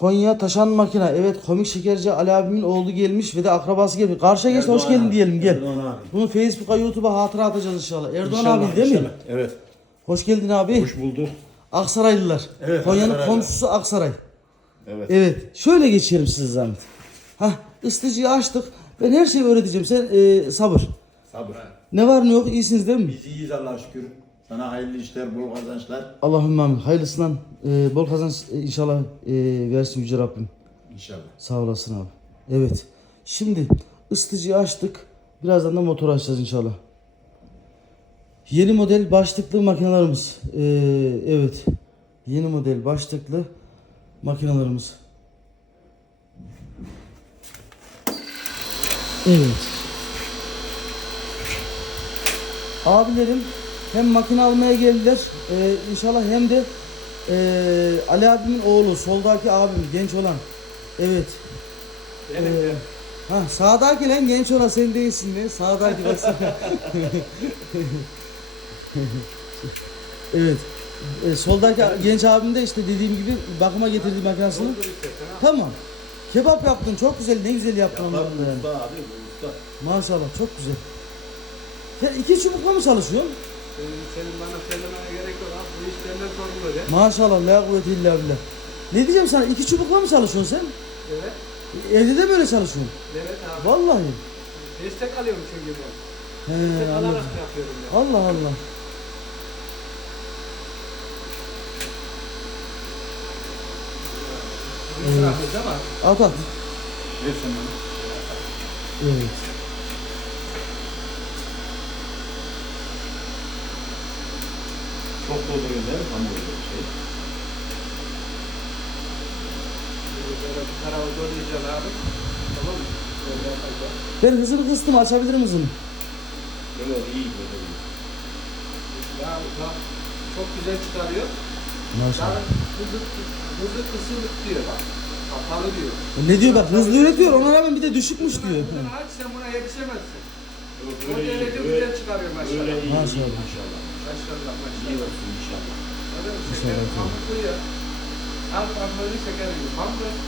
Konya taşan makine. Evet komik şekerci Ali abimin oğlu gelmiş ve de akrabası gelmiş. Karşıya geç de hoş geldin diyelim gel. Erdoğan abi. Bunu Facebook'a YouTube'a hatıra atacağız inşallah. Erdoğan abi değil mi? Evet. Hoş geldin abi. Hoş bulduk. Aksaraylılar. Evet, Konya'nın Aksaraylılar. komşusu Aksaray. Evet. Evet. Şöyle geçelim size zahmet. Hah ısıtıcıyı açtık. Ben her şeyi öğreteceğim. Sen e, sabır. Sabır. Ne var ne yok iyisiniz değil mi? Biz iyiyiz Allah'a şükür. Sana hayırlı işler, bol kazançlar. Allahümme amin. Hayırlısından e, bol kazanç e, inşallah e, versin Yüce Rabbim. İnşallah. Sağ olasın abi. Evet. Şimdi ısıtıcıyı açtık. Birazdan da motor açacağız inşallah. Yeni model başlıklı makinelerimiz. Ee, evet. Yeni model başlıklı makinelerimiz. Evet. Abilerim hem makine almaya geldiler. Ee, inşallah hem de ee, Ali abimin oğlu, soldaki abim, genç olan. Evet. Ee, ha sağdaki lan genç olan sen değilsin ne? Sağdaki baksana. evet. Ee, soldaki genç abim de işte dediğim gibi bakıma getirdi makinesini. Tamam. Kebap yaptın çok güzel ne güzel yaptın onları da yani. Usta abi, bu usta. Maşallah çok güzel. Sen iki çubukla mı çalışıyorsun? Senin, senin bana söylemene gerek yok abi. Bu iş benden sorumlu de. Maşallah la kuvvete illa billah. Ne diyeceğim sana iki çubukla mı çalışıyorsun sen? Evet. Evde de böyle çalışıyorsun. Evet abi. Vallahi. Destek alıyorum çünkü ben. He, Destek anladım. alarak yapıyorum ben. Allah Allah. Bırakıyoruz ama At at. Ver sen bana. Evet. Çok dolduruyor değil mi? Tam dolduruyor şey. böyle bir tarafı zorlayacaksın abi. Tamam mı? Böyle yapacağız. Ben hızını kıstım açabilirim hızını. Böyle iyi, böyle iyi. Ya bak çok güzel çıkarıyor. Maşallah. Yani hızlı, hızlı kısılık diyor bak. Kapalı diyor. Ne diyor bak hızlı üretiyor ona rağmen bir de düşükmüş diyor. Bunu aç sen buna yetişemezsin. O Böyle iyi, derece böyle, güzel çıkarıyor maşallah. böyle iyi. Maşallah. Maşallah. Maşallah İyi olsun inşallah. İnşallah ya. Al pamuklu şeker gibi. Pamuk